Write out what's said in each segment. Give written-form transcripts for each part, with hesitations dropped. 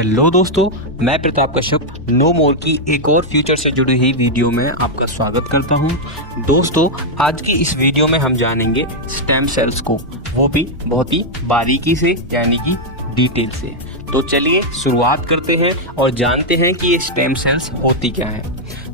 Hello दोस्तों, मैं Pratap Kashyap no मोर की एक और फ्यूचर से जुड़ी हुई वीडियो में आपका स्वागत करता हूं। दोस्तों, आज की इस वीडियो में हम जानेंगे स्टेम सेल्स को, वो भी बहुत ही बारीकी से यानी कि डिटेल से। तो चलिए शुरुआत करते हैं और जानते हैं कि ये स्टेम सेल्स होती क्या है।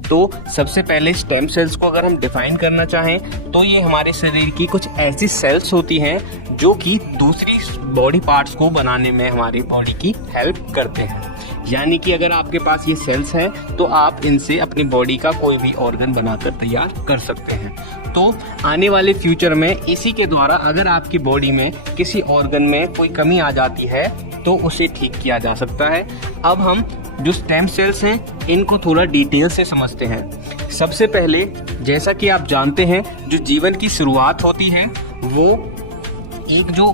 तो सबसे पहले स्टेम सेल्स को अगर हम डिफाइन करना चाहें तो ये हमारे शरीर की कुछ ऐसी सेल्स होती हैं जो कि दूसरी बॉडी पार्ट्स को बनाने में हमारी बॉडी की हेल्प करते हैं। यानी कि अगर आपके पास ये सेल्स हैं तो आप इनसे अपनी बॉडी का कोई भी ऑर्गन बनाकर तैयार कर सकते हैं। तो आने वाले फ्यूचर में इसी के द्वारा अगर आपकी बॉडी में किसी ऑर्गन में कोई कमी आ जाती है तो उसे ठीक किया जा सकता है। अब हम जो स्टेम सेल्स हैं इनको थोड़ा डिटेल से समझते हैं। सबसे पहले जैसा कि आप जानते हैं, जो जीवन की शुरुआत होती है वो एक जो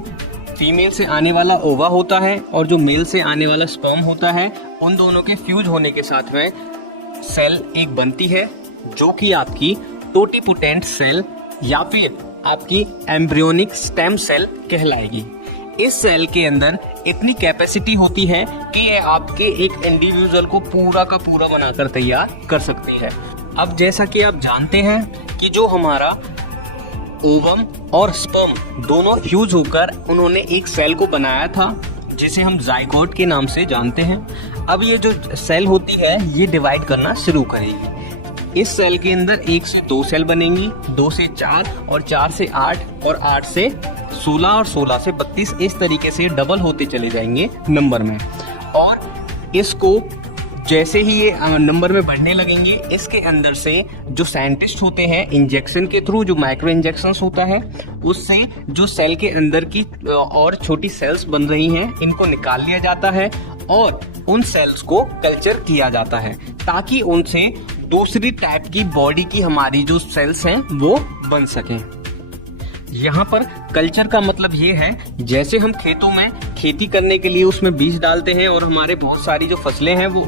फीमेल से आने वाला ओवा होता है और जो मेल से आने वाला स्पर्म होता है, उन दोनों के फ्यूज होने के साथ में सेल एक बनती है जो कि आपकी टोटिपोटेंट सेल या फिर आपकी एम्ब्रियोनिक स्टेम सेल कहलाएगी। इस सेल के अंदर इतनी कैपेसिटी होती है कि ये आपके एक इंडिविजुअल को पूरा का पूरा बनाकर तैयार कर सकती है। अब जैसा कि आप जानते हैं कि जो हमारा ओवम और स्पर्म दोनों फ्यूज होकर उन्होंने एक सेल को बनाया था जिसे हम जाइगोट के नाम से जानते हैं। अब ये जो सेल होती है ये डिवाइड करना शुरू करेगी। इस सेल के अंदर 1 से 2 सेल बनेंगी, 2 से 4 और 4 से 8 और 8 से 16 और 16 से 32, इस तरीके से डबल होते चले जाएंगे नंबर में। और इसको जैसे ही ये नंबर में बढ़ने लगेंगे, इसके अंदर से जो साइंटिस्ट होते हैं इंजेक्शन के थ्रू, जो माइक्रो इंजेक्शन होता है उससे जो सेल के अंदर की और छोटी सेल्स बन रही हैं इनको निकाल लिया जाता है और उन सेल्स को कल्चर किया जाता है ताकि उनसे दूसरी टाइप की बॉडी की हमारी जो सेल्स हैं वो बन सकें। यहाँ पर कल्चर का मतलब ये है, जैसे हम खेतों में खेती करने के लिए उसमें बीज डालते हैं और हमारे बहुत सारी जो फसलें हैं वो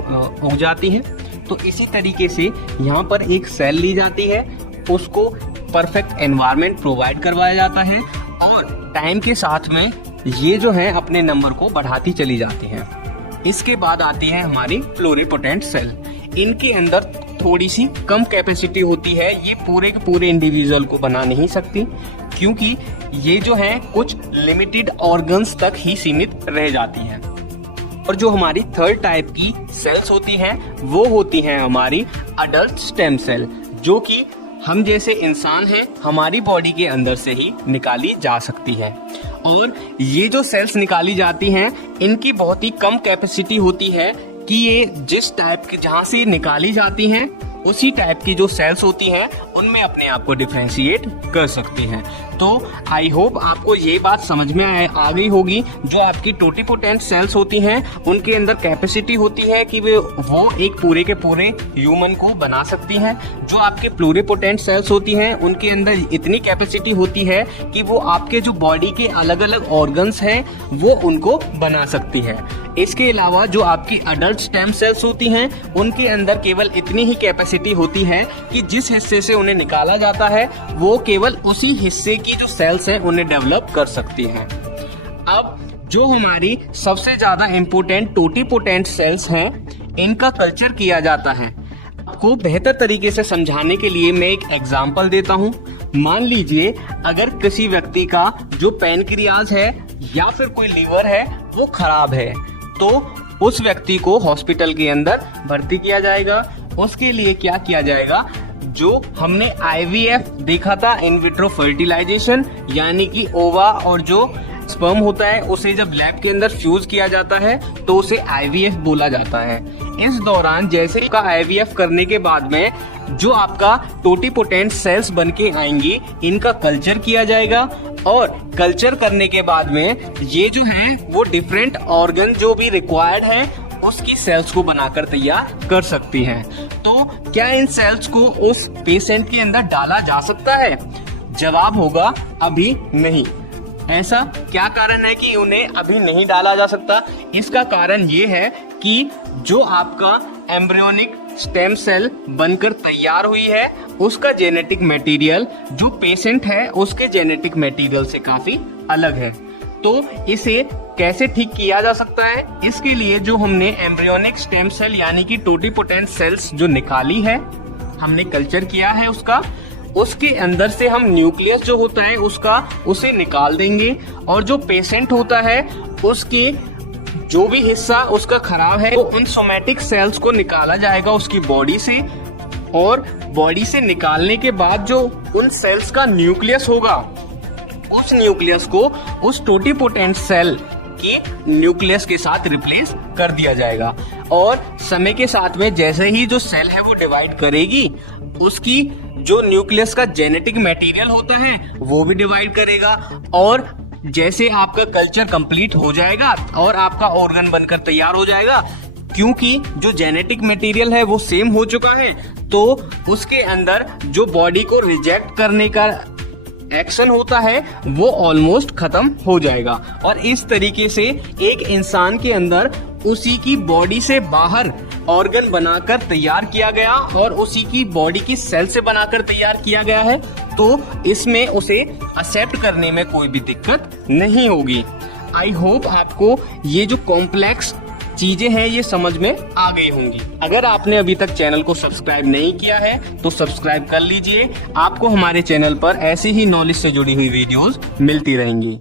उग जाती हैं, तो इसी तरीके से यहाँ पर एक सेल ली जाती है, उसको परफेक्ट एनवायरनमेंट प्रोवाइड करवाया जाता है और टाइम के साथ में ये जो है अपने नंबर को बढ़ाती चली जाती हैं। इसके बाद आती है हमारी प्लूरिपोटेंट सेल। इनके अंदर थोड़ी सी कम कैपेसिटी होती है, ये पूरे के पूरे इंडिविजुअल को बना नहीं सकती क्योंकि ये जो है कुछ लिमिटेड ऑर्गन्स तक ही सीमित रह जाती हैं। और जो हमारी थर्ड टाइप की सेल्स होती हैं वो होती हैं हमारी अडल्ट स्टेम सेल, जो कि हम जैसे इंसान हैं हमारी बॉडी के अंदर से ही निकाली जा सकती है। और ये जो सेल्स निकाली जाती हैं इनकी बहुत ही कम कैपेसिटी होती है कि ये जिस टाइप की जहाँ से निकाली जाती हैं उसी टाइप की जो सेल्स होती हैं उनमें अपने आप को डिफरेंशिएट कर सकती हैं। तो आई होप आपको ये बात समझ में आ गई होगी। जो आपकी टोटिपोटेंट सेल्स होती हैं उनके अंदर कैपेसिटी होती है कि वो एक पूरे के पूरे ह्यूमन को बना सकती हैं। जो आपके प्लूरिपोटेंट सेल्स होती हैं उनके अंदर इतनी कैपेसिटी होती है कि वो आपके जो बॉडी के अलग अलग ऑर्गन्स हैं वो उनको बना सकती है। इसके अलावा जो आपकी अडल्ट स्टेम सेल्स होती हैं उनके अंदर केवल इतनी ही कैपेसिटी होती है कि जिस हिस्से से उन्हें निकाला जाता है वो केवल उसी हिस्से की जो सेल्स हैं उन्हें डेवलप कर सकती हैं। अब जो हमारी सबसे ज्यादा इम्पोर्टेंट टोटिपोटेंट सेल्स हैं इनका कल्चर किया जाता है। आपको बेहतर तरीके से समझाने के लिए मैं एक एग्जांपल देता हूँ। मान लीजिए अगर किसी व्यक्ति का जो पैनक्रियाज है या फिर कोई लीवर है वो खराब है तो उस व्यक्ति को हॉस्पिटल के अंदर भर्ती किया जाएगा। उसके लिए क्या किया जाएगा, जो हमने IVF देखा था, इन विट्रो फर्टिलाइजेशन, यानी कि ओवा और जो स्पर्म होता है उसे जब लैब के अंदर फ्यूज किया जाता है तो उसे IVF बोला जाता है। इस दौरान जैसे का IVF करने के बाद में जो आपका टोटिपोटेंट सेल्स बन के आएंगी इनका कल्चर किया जाएगा और कल्चर करने के बाद में ये जो है वो डिफरेंट ऑर्गन जो भी रिक्वायर्ड है उसकी सेल्स को बनाकर तैयार कर सकती हैं। तो क्या इन सेल्स को उस पेशेंट के अंदर डाला जा सकता है? जवाब होगा अभी नहीं। ऐसा क्या कारण है कि उन्हें अभी नहीं डाला जा सकता? इसका कारण ये है कि जो आपका एम्ब्रियोनिक स्टेम सेल बनकर तैयार हुई है उसका जेनेटिक मटेरियल जो पेशेंट है उसके जेनेटिक मटेरियल से काफी अलग है। तो इसे कैसे ठीक किया जा सकता है, इसके लिए जो हमने एम्ब्रियोनिक स्टेम सेल यानी कि टोटिपोटेंट सेल्स जो निकाली है, हमने कल्चर किया है उसके अंदर से हम न्यूक्लियस जो होता है उसे निकाल देंगे और जो पेशेंट होता है उसके जो भी हिस्सा उसका खराब है वो उन सोमैटिक सेल्स को निकाला जाएगा उसकी बॉडी से, और बॉडी से निकालने के बाद जो उन सेल्स का न्यूक्लियस होगा उस न्यूक्लियस को उस टोटिपोटेंट सेल की न्यूक्लियस के साथ रिप्लेस कर दिया जाएगा। और समय के साथ में जैसे ही जो सेल है वो डिवाइड करेगी, उसकी जो न्यूक्लियस का जेनेटिक मटेरियल होता है वो भी डिवाइड करेगा, और जैसे आपका कल्चर कंप्लीट हो जाएगा और आपका ऑर्गन बनकर तैयार हो जाएगा, क्योंकि जो जेनेटिक मटेरियल है वो सेम हो चुका है, तो उसके अंदर जो बॉडी को रिजेक्ट करने का एक्शन होता है वो ऑलमोस्ट खत्म हो जाएगा। और इस तरीके से एक इंसान के अंदर उसी की बॉडी से बाहर ऑर्गन बनाकर तैयार किया गया और उसी की बॉडी की सेल से बनाकर तैयार किया गया है, तो इसमें उसे एक्सेप्ट करने में कोई भी दिक्कत नहीं होगी। आई होप आपको ये जो कॉम्प्लेक्स चीजें हैं ये समझ में आ गई होंगी। अगर आपने अभी तक चैनल को सब्सक्राइब नहीं किया है तो सब्सक्राइब कर लीजिए, आपको हमारे चैनल पर ऐसी ही नॉलेज से जुड़ी हुई वीडियोस मिलती रहेंगी।